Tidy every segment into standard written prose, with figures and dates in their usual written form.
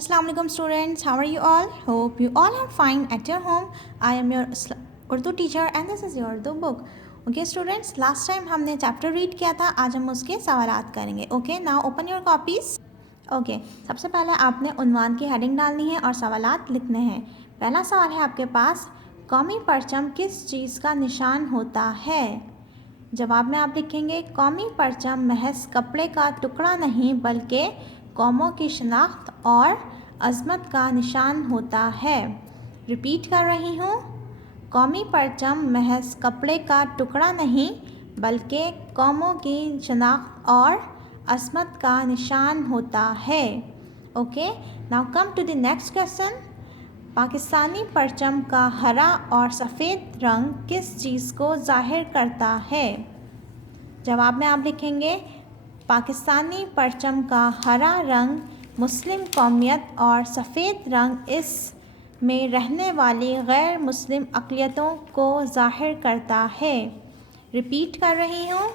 Assalamualaikum students, how are you all? Hope you all are fine at your home. I am your Urdu teacher and this is your Urdu book. Okay students, last time हमने chapter read किया था, आज हम उसके सवालात करेंगे. Okay, now open your copies. Okay, सबसे पहले आपने उन्वान की हेडिंग डालनी है और सवालात लिखने हैं. पहला सवाल है आपके पास, कौमी परचम किस चीज़ का निशान होता है? जवाब में आप लिखेंगे, कौमी परचम महज कपड़े का टुकड़ा नहीं बल्कि कौमों की शनाख्त और अज़मत का निशान होता है. रिपीट कर रही हूँ, कौमी परचम महज कपड़े का टुकड़ा नहीं बल्कि कौमों की शनाख्त और अज़मत का निशान होता है. Okay, now come to the next question. Pakistani परचम का हरा और सफ़ेद रंग किस चीज़ को ज़ाहिर करता है? जवाब में आप लिखेंगे, पाकिस्तानी परचम का हरा रंग मुस्लिम कौमियत और सफ़ेद रंग इस में रहने वाली गैर मुस्लिम अक़लियतों को ज़ाहिर करता है. रिपीट कर रही हूँ,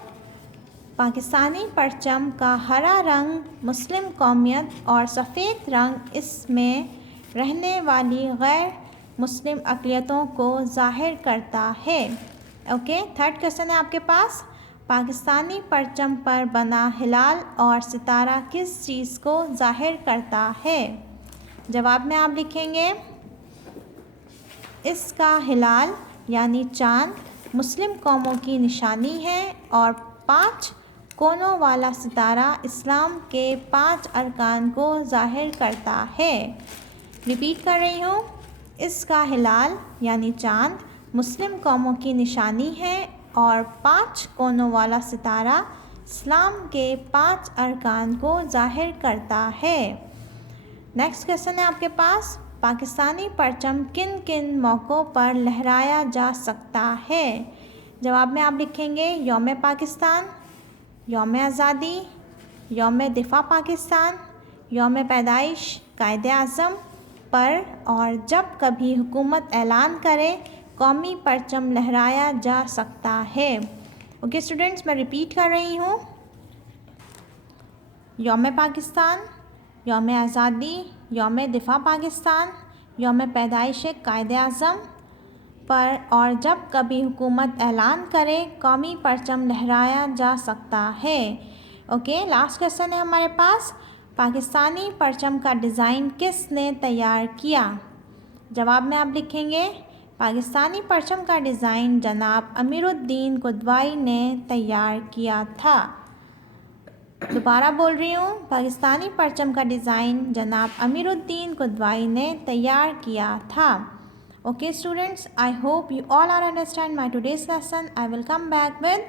पाकिस्तानी परचम का हरा रंग मुस्लिम कौमियत और सफ़ेद रंग इसमें रहने वाली गैर मुस्लिम अक़लियतों को ज़ाहिर करता है. ओके, थर्ड क्वेश्चन है आपके पास, पाकिस्तानी परचम पर बना हिलाल और सितारा किस चीज़ को ज़ाहिर करता है? जवाब में आप लिखेंगे, इसका हिलाल यानी चाँद मुस्लिम कौमों की निशानी है और 5 कोनों वाला सितारा इस्लाम के 5 अरकान को ज़ाहिर करता है. रिपीट कर रही हूँ, इसका हिलाल यानी चाँद मुस्लिम कौमों की निशानी है और 5 कोनों वाला सितारा इस्लाम के 5 अरकान को ज़ाहिर करता है. नेक्स्ट क्वेश्चन है आपके पास, पाकिस्तानी परचम किन किन मौक़ों पर लहराया जा सकता है? जवाब में आप लिखेंगे, यौम पाकिस्तान, यौम आज़ादी, यौम दिफ़ा पाकिस्तान, यौम पैदाइश कायद-ए-आज़म पर और जब कभी हुकूमत ऐलान करे कौमी परचम लहराया जा सकता है. ओके स्टूडेंट्स, मैं रिपीट कर रही हूँ, यौम पाकिस्तान, यौम आज़ादी, यौम दिफ़ा पाकिस्तान, यौम पैदाइश कायद-ए-आज़म पर और जब कभी हुकूमत ऐलान करे कौमी परचम लहराया जा सकता है. ओके, लास्ट क्वेश्चन है हमारे पास, पाकिस्तानी परचम का डिज़ाइन किसने तैयार किया? जवाब में आप लिखेंगे, पाकिस्तानी परचम का डिज़ाइन जनाब अमीरुद्दीन कुदवाई ने तैयार किया था. दोबारा बोल रही हूँ, पाकिस्तानी परचम का डिज़ाइन जनाब अमीरुद्दीन कुदवाई ने तैयार किया था. Okay students, I hope you all are understand my today's lesson. I will come back with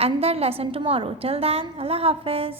another lesson tomorrow. Till then, Allah Hafiz.